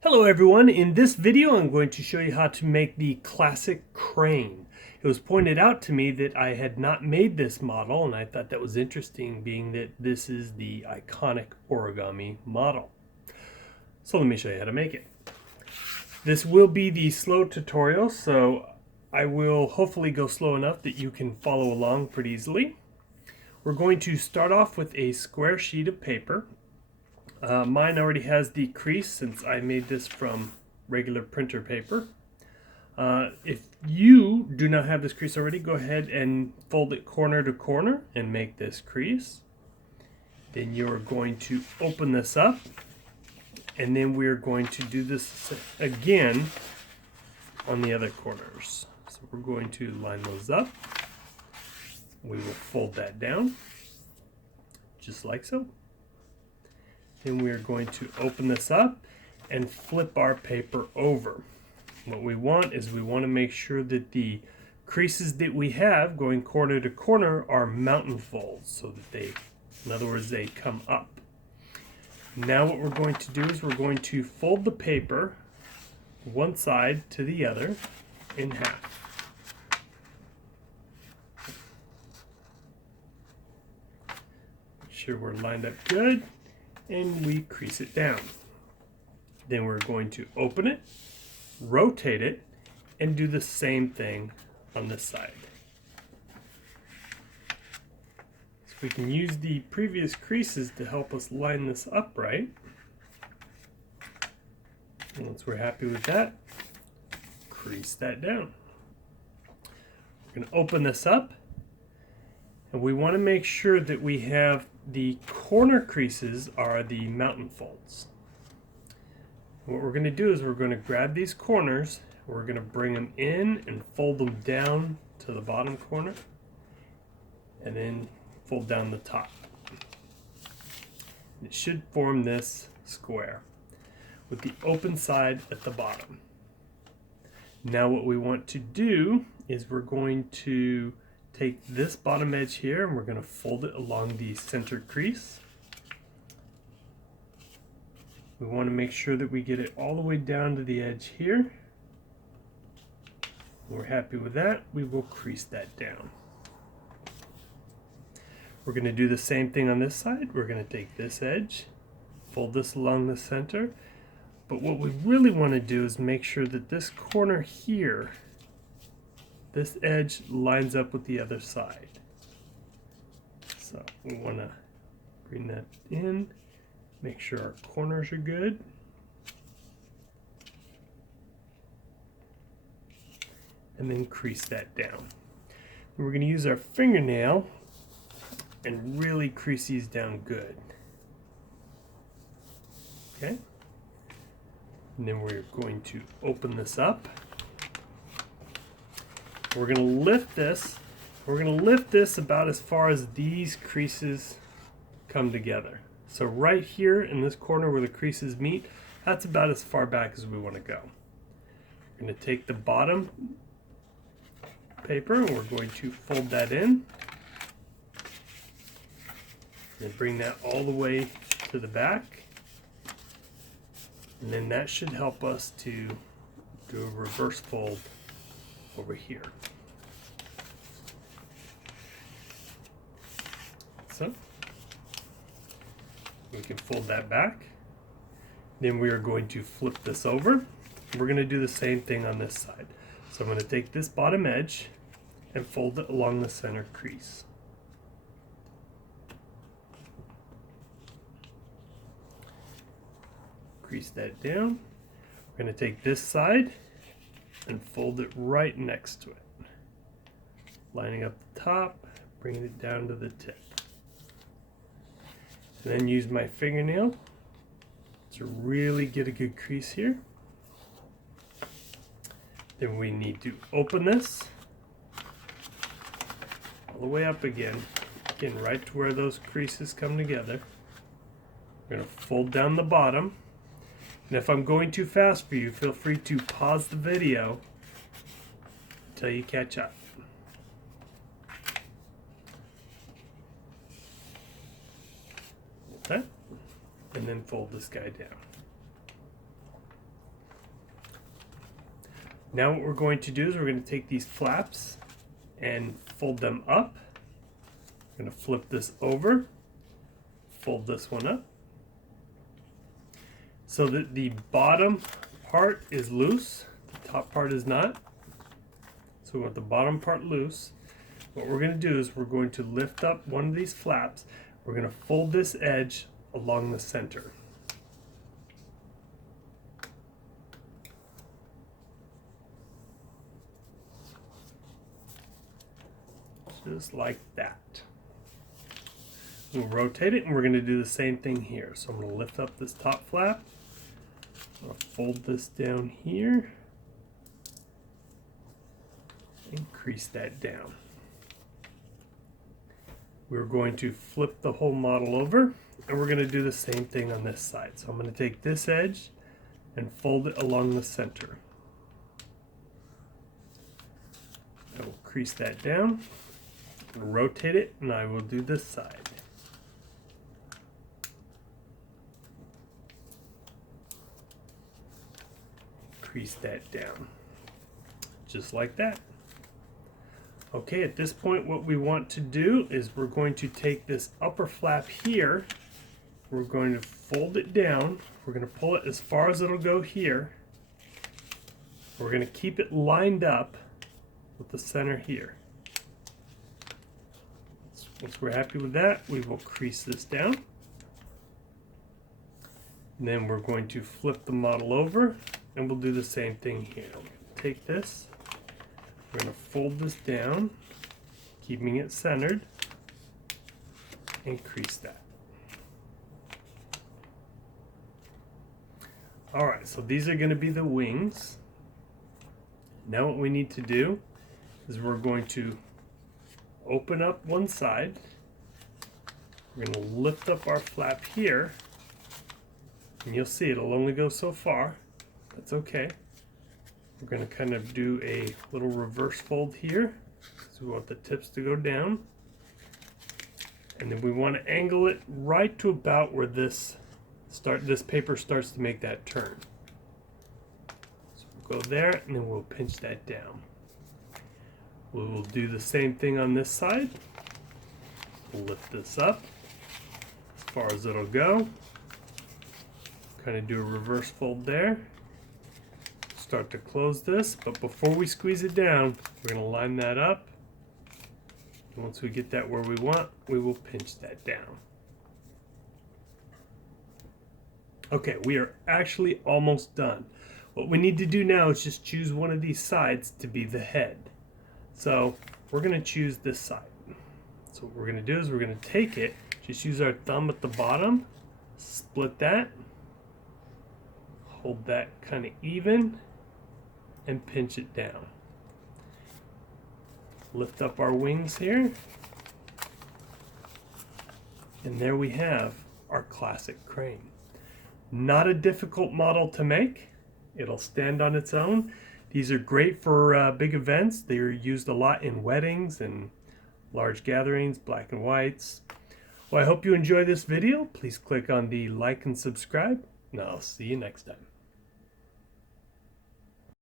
Hello everyone, in this video I'm going to show you how to make the classic crane. It was pointed out to me that I had not made this model, and I thought that was interesting, being that this is the iconic origami model. So let me show you how to make it. This will be the slow tutorial, so I will hopefully go slow enough that you can follow along pretty easily. We're going to start off with a square sheet of paper. Mine already has the crease since I made this from regular printer paper. If you do not have this crease already, go ahead and fold it corner to corner and make this crease. Then you're going to open this up, and then we're going to do this again on the other corners. So we're going to line those up. We will fold that down, just like so. Then we are going to open this up and flip our paper over. What we want is we want to make sure that the creases that we have going corner to corner are mountain folds, so that they, in other words, they come up. Now what we're going to do is we're going to fold the paper one side to the other in half. Make sure we're lined up good, and we crease it down. Then we're going to open it, rotate it, and do the same thing on this side. So we can use the previous creases to help us line this up right. And once we're happy with that, crease that down. We're going to open this up, and we want to make sure that we have the corner creases are the mountain folds. What we're going to do is we're going to grab these corners, we're going to bring them in and fold them down to the bottom corner, and then fold down the top. It should form this square with the open side at the bottom. Now what we want to do is we're going to take this bottom edge here and we're going to fold it along the center crease. We want to make sure that we get it all the way down to the edge here. When we're happy with that, we will crease that down. We're going to do the same thing on this side. We're going to take this edge, fold this along the center, but what we really want to do is make sure that this corner here, this edge lines up with the other side. So we want to bring that in, make sure our corners are good. And then crease that down. And we're going to use our fingernail and really crease these down good. Okay? And then we're going to open this up. We're going to lift this. We're going to lift this about as far as these creases come together. So right here in this corner where the creases meet, that's about as far back as we want to go. We're going to take the bottom paper and we're going to fold that in. And bring that all the way to the back. And then that should help us to do a reverse fold over here. So we can fold that back. Then we are going to flip this over. We're going to do the same thing on this side. So I'm going to take this bottom edge and fold it along the center crease. Crease that down. We're going to take this side and fold it right next to it. Lining up the top, bringing it down to the tip. And then use my fingernail to really get a good crease here. Then we need to open this all the way up again right to where those creases come together. We're going to fold down the bottom. And if I'm going too fast for you, feel free to pause the video until you catch up. Okay? And then fold this guy down. Now what we're going to do is we're going to take these flaps and fold them up. I'm going to flip this over, fold this one up, so that the bottom part is loose, the top part is not. So we want the bottom part loose. What we're going to do is we're going to lift up one of these flaps. We're going to fold this edge along the center. Just like that. We'll rotate it and we're going to do the same thing here. So I'm going to lift up this top flap. I'll fold this down here and crease that down. We're going to flip the whole model over and we're going to do the same thing on this side. So I'm going to take this edge and fold it along the center. I will crease that down, rotate it, and I will do this side. Crease that down, just like that. Okay, at this point what we want to do is we're going to take this upper flap here, we're going to fold it down, we're going to pull it as far as it'll go here, we're going to keep it lined up with the center here. Once we're happy with that, we will crease this down. And then we're going to flip the model over and we'll do the same thing here. Take this, we're going to fold this down, keeping it centered, and crease that. Alright, so these are going to be the wings. Now what we need to do is we're going to open up one side. We're going to lift up our flap here, and you'll see it'll only go so far. That's okay. We're going to kind of do a little reverse fold here, so we want the tips to go down, and then we want to angle it right to about where this paper starts to make that turn. So we'll go there, and then we'll pinch that down. We will do the same thing on this side. We'll lift this up as far as it'll go. Kind of do a reverse fold there. Start to close this, but before we squeeze it down, we're going to line that up. And once we get that where we want, we will pinch that down. Okay, we are actually almost done. What we need to do now is just choose one of these sides to be the head. So we're going to choose this side. So what we're going to do is we're going to take it, just use our thumb at the bottom, split that, hold that kind of even, and pinch it down. Lift up our wings here, and there we have our classic crane. Not a difficult model to make. It'll stand on its own. These are great for big events. They're used a lot in weddings and large gatherings, black and whites. Well, I hope you enjoy this video. Please click on the like and subscribe, and I'll see you next time.